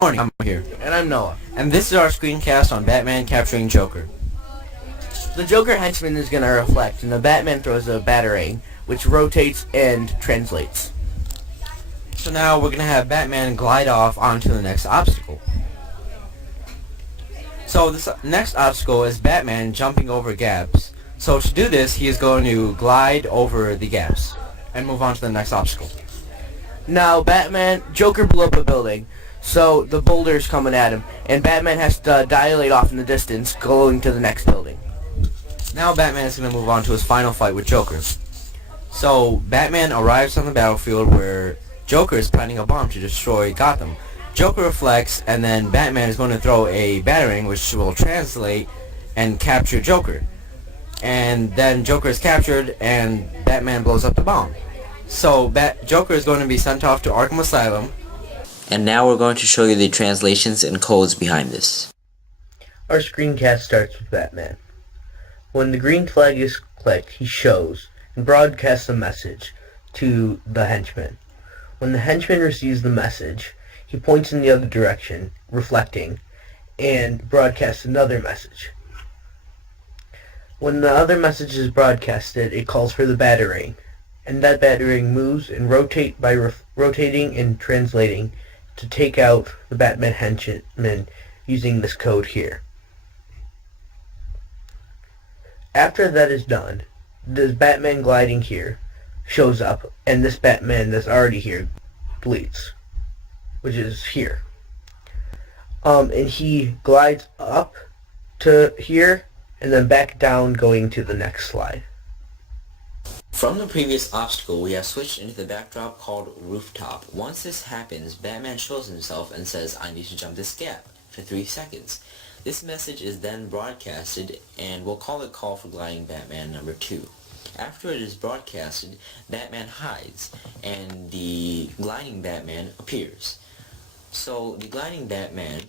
Morning, I'm here. And I'm Noah. And this is our screencast on Batman capturing Joker. The Joker henchman is going to reflect, and the Batman throws a batarang, which rotates and translates. So now we're going to have Batman glide off onto the next obstacle. So this next obstacle is Batman jumping over gaps. So to do this, he is going to glide over the gaps and move on to the next obstacle. Now, Joker blew up a building, so the boulder's coming at him, and Batman has to dilate off in the distance, going to the next building. Now Batman is going to move on to his final fight with Joker. So Batman arrives on the battlefield where Joker is planting a bomb to destroy Gotham. Joker reflects, and then Batman is going to throw a batarang which will translate and capture Joker. And then Joker is captured, and Batman blows up the bomb. So Joker is going to be sent off to Arkham Asylum. And now we're going to show you the translations and codes behind this. Our screencast starts with Batman. When the green flag is clicked, he shows and broadcasts a message to the henchman. When the henchman receives the message, he points in the other direction, reflecting, and broadcasts another message. When the other message is broadcasted, it calls for the batarang, and that batarang moves and rotates by rotating and translating to take out the Batman henchman using this code here. After that is done, this Batman gliding here shows up, and this Batman that's already here bleeds, which is here. And he glides up to here and then back down, going to the next slide. From the previous obstacle, we have switched into the backdrop called Rooftop. Once this happens, Batman shows himself and says, "I need to jump this gap," for 3 seconds. This message is then broadcasted, and we'll call it Call for Gliding Batman number 2. After it is broadcasted, Batman hides, and the gliding Batman appears. So the gliding Batman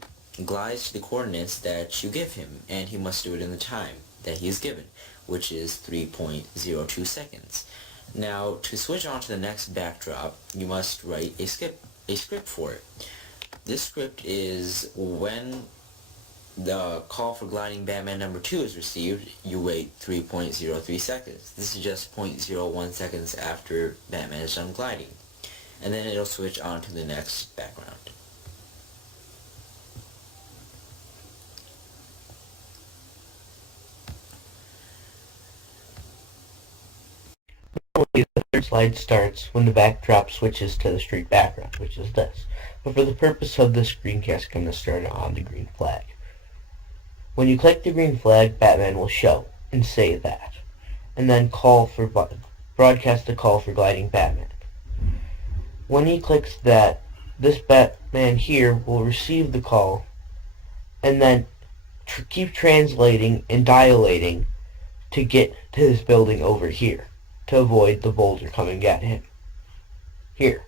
glides to the coordinates that you give him, and he must do it in the time that he is given, which is 3.02 seconds. Now, to switch on to the next backdrop, you must write a script for it. This script is when the Call for Gliding Batman number 2 is received, you wait 3.03 seconds. This is just 0.01 seconds after Batman is done gliding. And then it'll switch on to the next background. The third slide starts when the backdrop switches to the street background, which is this. But for the purpose of this screencast, I'm going to start on the green flag. When you click the green flag, Batman will show and say that, and then broadcast the Call for Gliding Batman. When he clicks that, this Batman here will receive the call, and then keep translating and dilating to get to this building over here, to avoid the boulder coming at him. Here.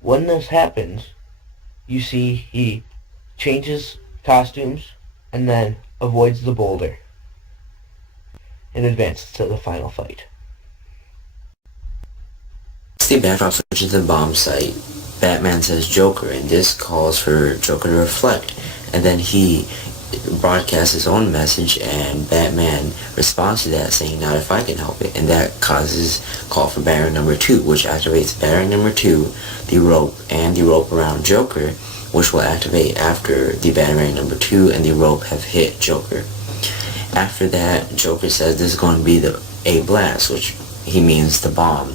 When this happens, you see he changes costumes and then avoids the boulder and advances to the final fight. The backdrop switches to the bomb site. Batman says Joker, and this calls for Joker to reflect, and then he broadcasts his own message, and Batman responds to that saying, "Not if I can help it," and that causes Call for Batarang number 2, which activates Batarang number 2, the rope around Joker, which will activate after the Batarang number 2 and the rope have hit Joker. After that, Joker says this is going to be a blast, which he means the bomb,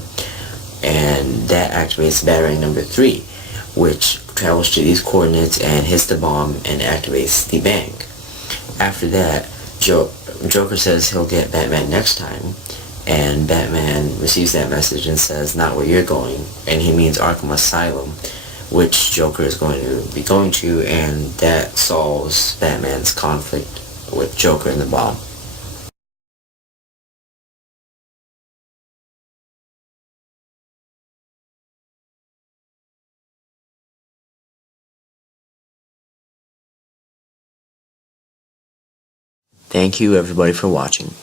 and that activates Batarang number 3, which travels to these coordinates and hits the bomb and activates the bank. After that, Joker says he'll get Batman next time, and Batman receives that message and says, "Not where you're going," and he means Arkham Asylum, which Joker is going to be going to, and that solves Batman's conflict with Joker and the bomb. Thank you everybody for watching.